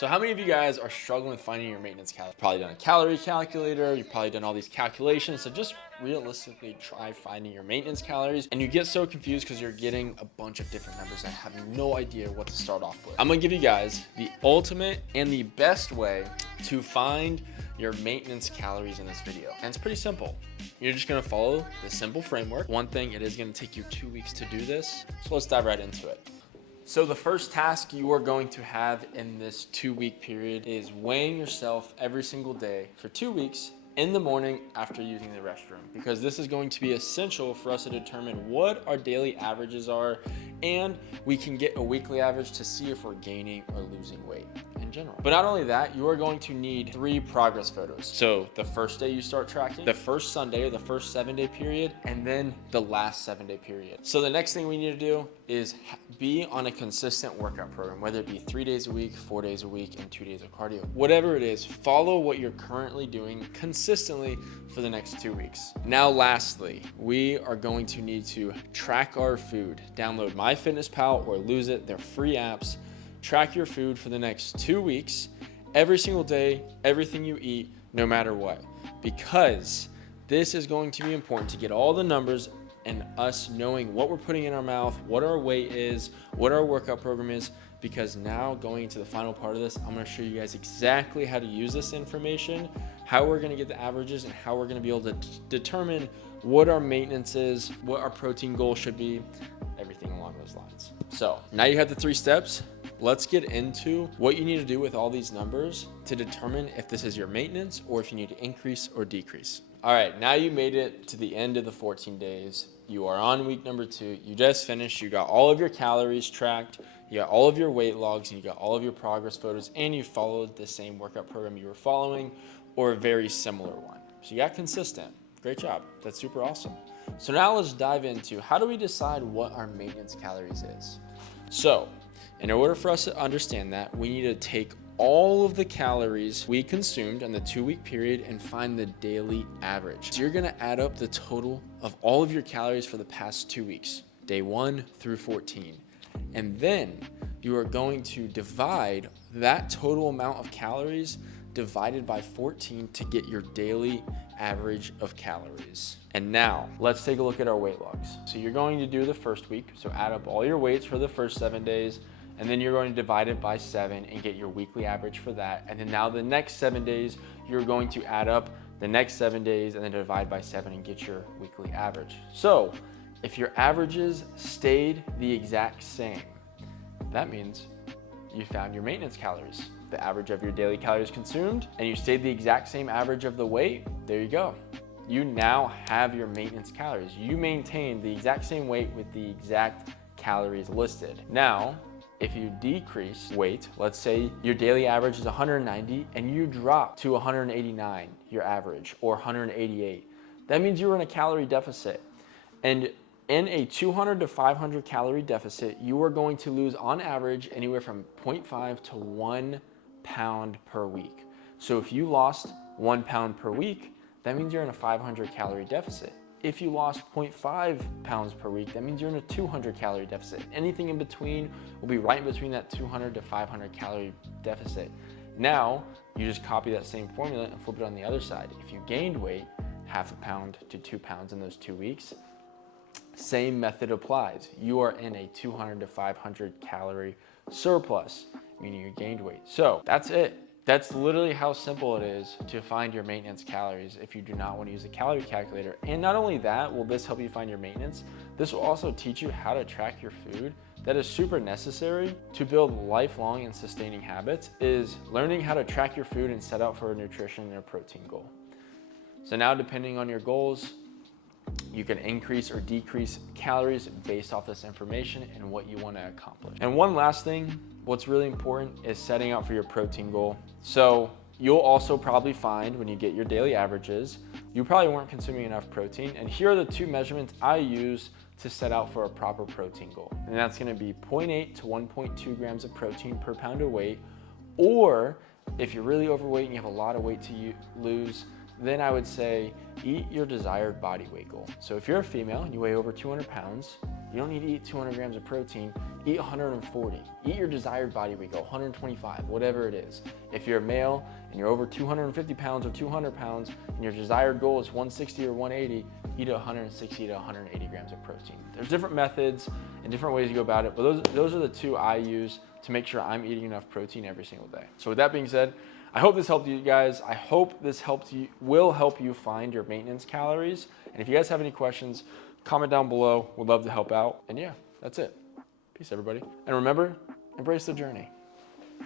So how many of you guys are struggling with finding your maintenance calories? Probably done a calorie calculator, you've probably done all these calculations. So just realistically try finding your maintenance calories, and you get so confused because you're getting a bunch of different numbers and have no idea what to start off with. I'm gonna give you guys the ultimate and the best way to find your maintenance calories in this video. And it's pretty simple. You're just gonna follow this simple framework. One thing, it is gonna take you 2 weeks to do this. So let's dive right into it. So the first task you are going to have in this 2-week period is weighing yourself every single day for 2 weeks in the morning after using the restroom, because this is going to be essential for us to determine what our daily averages are, and we can get a weekly average to see if we're gaining or losing weight in general. But not only that, you are going to need 3 progress photos. So the first day you start tracking, the first Sunday or the first 7-day period, and then the last 7-day period. So the next thing we need to do is be on a consistent workout program, whether it be 3 days a week, 4 days a week, and 2 days of cardio. Whatever it is, follow what you're currently doing consistently for the next 2 weeks. Now, lastly, we are going to need to track our food. Download MyFitnessPal or Lose It. They're free apps. Track your food for the next 2 weeks, every single day, everything you eat, no matter what, because this is going to be important to get all the numbers and us knowing what we're putting in our mouth, what our weight is, what our workout program is, because now going into the final part of this, I'm gonna show you guys exactly how to use this information, how we're gonna get the averages, and how we're gonna be able to determine what our maintenance is, what our protein goal should be, everything along those lines. So now you have the 3 steps. Let's get into what you need to do with all these numbers to determine if this is your maintenance or if you need to increase or decrease. All right, now you made it to the end of the 14 days. You are on week number 2. You just finished. You got all of your calories tracked. You got all of your weight logs, and you got all of your progress photos, and you followed the same workout program you were following or a very similar one. So you got consistent. Great job. That's super awesome. So now let's dive into how do we decide what our maintenance calories is. So in order for us to understand that, we need to take all of the calories we consumed in the 2-week period and find the daily average. So you're gonna add up the total of all of your calories for the past 2 weeks, day 1 through 14. And then you are going to divide that total amount of calories divided by 14 to get your daily average of calories. And now let's take a look at our weight logs. So you're going to do the first week. So add up all your weights for the first 7 days, and then you're going to divide it by 7 and get your weekly average for that. And then now the next 7 days, you're going to add up the next 7 days and then divide by 7 and get your weekly average. So if your averages stayed the exact same, that means you found your maintenance calories, the average of your daily calories consumed, and you stayed the exact same average of the weight. There you go. You now have your maintenance calories. You maintain the exact same weight with the exact calories listed. Now, if you decrease weight, let's say your daily average is 190 and you drop to 189, your average, or 188, that means you're in a calorie deficit. And in a 200 to 500 calorie deficit, you are going to lose on average anywhere from 0.5 to 1 pound per week. So if you lost 1 pound per week, that means you're in a 500 calorie deficit. If you lost 0.5 pounds per week, that means you're in a 200 calorie deficit. Anything in between will be right in between that 200 to 500 calorie deficit. Now, you just copy that same formula and flip it on the other side. If you gained weight, 0.5 pound to 2 pounds in those 2 weeks, same method applies. You are in a 200 to 500 calorie surplus, meaning you gained weight. So that's it. That's literally how simple it is to find your maintenance calories if you do not want to use a calorie calculator. And not only that, will this help you find your maintenance, this will also teach you how to track your food. That is super necessary to build lifelong and sustaining habits, is learning how to track your food and set out for a nutrition and a protein goal. So now, depending on your goals, you can increase or decrease calories based off this information and what you want to accomplish. And one last thing, what's really important is setting out for your protein goal. So you'll also probably find when you get your daily averages, you probably weren't consuming enough protein. And here are the 2 measurements I use to set out for a proper protein goal. And that's going to be 0.8 to 1.2 grams of protein per pound of weight. Or if you're really overweight and you have a lot of weight to lose, then I would say eat your desired body weight goal. So if you're a female and you weigh over 200 pounds, You don't need to eat 200 grams of protein, eat 140. Eat your desired body weight goal, 125, whatever it is. If you're a male and you're over 250 pounds or 200 pounds and your desired goal is 160 or 180, eat 160 to 180 grams of protein. There's different methods and different ways to go about it, but those are the two I use to make sure I'm eating enough protein every single day. So with that being said, I hope this helped you guys. I hope this will help you find your maintenance calories. And if you guys have any questions, comment down below. We'd love to help out. And yeah, that's it. Peace, everybody. And remember, embrace the journey.